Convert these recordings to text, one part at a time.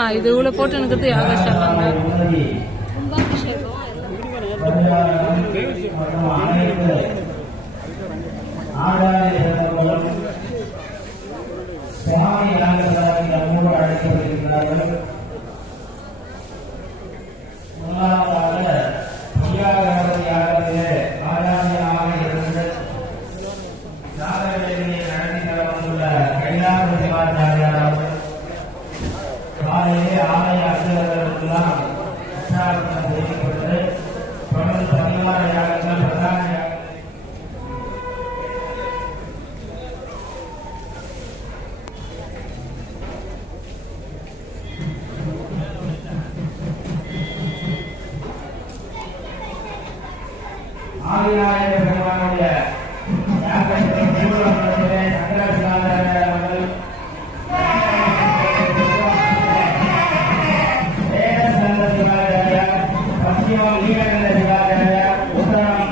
இல்லம்மா, இது இவ்வளவு போட்டு எனக்கு யாகசாலை சுவாமி நம்மோடு அழைக்கப்படுகிறார்கள். முதலாவதாக யாகத்திலே ஆராதனையாக இருந்து யாகவேலையை நடத்தி தர வந்துள்ள கைலாச சிவாச்சாரியார் அவர்கள் காலையிலே ஆலய அர்ச்சகர்களுக்கெல்லாம் உற்சாகம் செய்யப்பட்டு தொடர்ந்து 16 யாகங்கள் பிரதான ஆதிநாயக பெருமானுடைய யாகத்திலே சங்கரசிவாச்சாரியார் அவர்கள் சிவாச்சாரியார், பশ্চিமம் நீலகண்ட சிவாச்சாரியார், உத்தரம்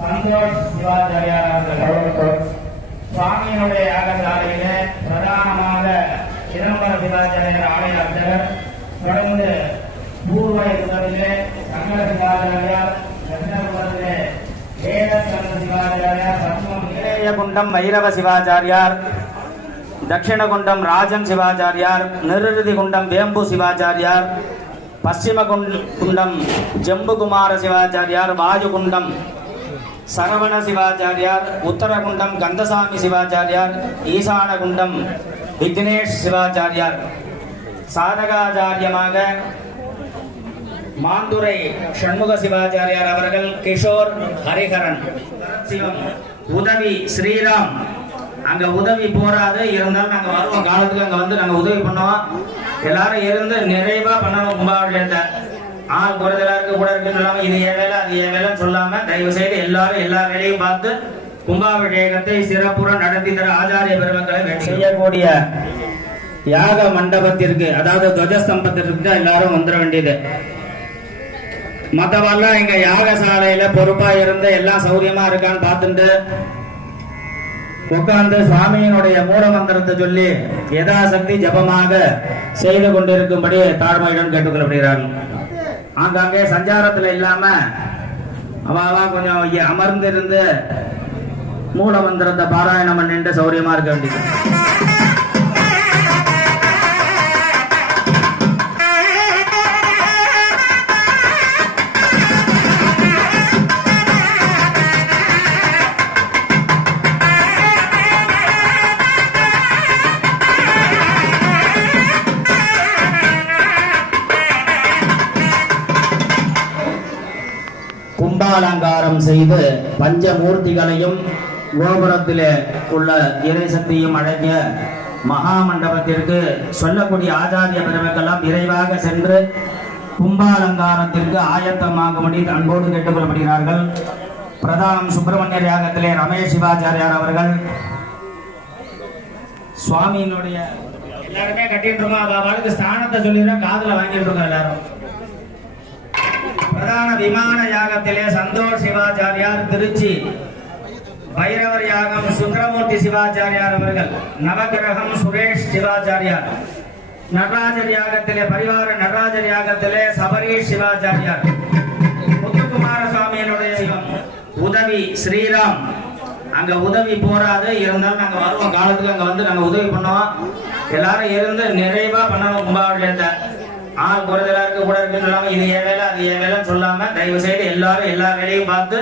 சந்தோஷ் சிவாச்சாரியார் அவர்கள் சுவாமியினுடைய யாகசாலையிலே பிரதானமாக சிதம்பர சிவாச்சாரியார் ஆலய அர்ச்சகர், தொடர்ந்து பூர்வ யுகத்திலே சங்கர சிவாச்சாரியார், தட்சிணபுரத்திலே குண்டம் வைரவ சிவாச்சாரியார், தட்சிணகுண்டம் ராஜன் சிவாச்சாரியார், நிருதி குண்டம் வேம்பு சிவாச்சாரியார், பশ্চিம குண்டம் ஜம்புகுமார சிவாச்சாரியார், வாயுகுண்டம் சரவண சிவாச்சாரியார், உத்தரகுண்டம் கந்தசாமி சிவாச்சாரியார், ஈசானகுண்டம் விக்னேஷ் சிவாச்சாரியார், சாதகாச்சாரியமாக மாந்துரை சண்முக சிவாச்சாரியார் அவர்கள், கிஷோர் ஹரிஹரன், சிவம் உதவி ஸ்ரீராம். அங்க உதவி போராது இருந்தாலும் நாங்க வருவோம் காலத்துக்கு அங்க வந்து நாங்க உதவி பண்ணுவோம். எல்லாரும் இருந்து நிறைவா பண்ணணும் கும்பாபிஷேகத்தை. ஆள் குறைதலா இருக்கு கூட இருக்குன்னு சொல்லாம இது ஏன் வேலை அது ஏன் வேலைன்னு சொல்லாம தயவு செய்து எல்லாரும் எல்லா வேலையும் பார்த்து கும்பாபிஷேகத்தை சிறப்புற நடத்தி தர ஆச்சாரிய பெருமக்களை செய்யக்கூடிய யாக மண்டபத்திற்கு, அதாவது துவஜஸ்தம்பத்திற்கு எல்லாரும் வந்துட வேண்டியது. மற்றவெல்லாம் இங்க யாகசாலையில பொறுப்பா இருந்து எல்லாம் சௌரியமா இருக்கான்னு பார்த்துட்டு உட்கார்ந்து சுவாமியினுடைய மூல மந்திரத்தை சொல்லி யதாசக்தி ஜபமாக செய்து கொண்டிருக்கும்படி தாழ்மையுடன் கேட்டுக்கொள்ளப்படுகிறார்கள். ஆங்காங்கே சஞ்சாரத்துல இல்லாம அவாவா கொஞ்சம் அமர்ந்து இருந்து மூல மந்திரத்தை பாராயணம் பண்ணிட்டு சௌரியமா இருக்க வேண்டியது. கும்பாலங்காரம் செய்து பஞ்சமூர்த்திகளையும் கோபுரத்திலே உள்ள இறைசக்தியும் அடங்கிய மகா மண்டபத்திற்கு சொல்லக்கூடிய ஆச்சாரிய பெருமக்கெல்லாம் விரைவாக சென்று கும்பாலங்காரத்திற்கு ஆயத்தமாகும்படி அன்போடு கேட்டுக்கொள்ளப்படுகிறார்கள். பிரதானம் சுப்பிரமணியர் யாகத்திலே ரமேஷ் சிவாச்சாரியார் அவர்கள் சுவாமியினுடைய எல்லாருமே கட்டிட்டு இருக்கோம். அவளுக்கு ஸ்தானத்தை சொல்லிடுறோம், காதுல வாங்கிட்டு இருக்கோம் எல்லாரும். பிரதான விமான யாகத்திலே சந்தோஷ் சிவாச்சாரியார் திருச்சி, பைரவர் யாகம் சுந்தரமூர்த்தி சிவாச்சாரியார் அவர்கள், நவகிரகம் சுரேஷ் சிவாச்சாரியார், நடராஜர் யாகத்திலே பரிவார நடராஜர் யாகத்திலே சபரீஷ் சிவாச்சாரியார், முத்துக்குமார சுவாமியினுடைய உதவி ஸ்ரீராம். அங்க உதவி போராது இருந்தாலும் நாங்க வருவோம் காலத்துக்கு அங்க வந்து நாங்க உதவி பண்ணுவோம். எல்லாரும் இருந்து நிறைவா பண்ணணும் கும்பாபிஷேகத்தை. ஆள் குறைதலா இருக்கு கூட இருக்குன்னு சொல்லாம இது ஏன் வேலை அது ஏன் வேலைன்னு சொல்லாம தயவு செய்து எல்லாரும் எல்லா வேலையும் பார்த்து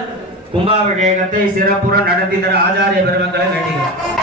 கும்பாபிஷேகத்தை சிறப்புற நடத்தி தர ஆச்சாரிய பெருமக்களை வேண்டிக்கிறோம்.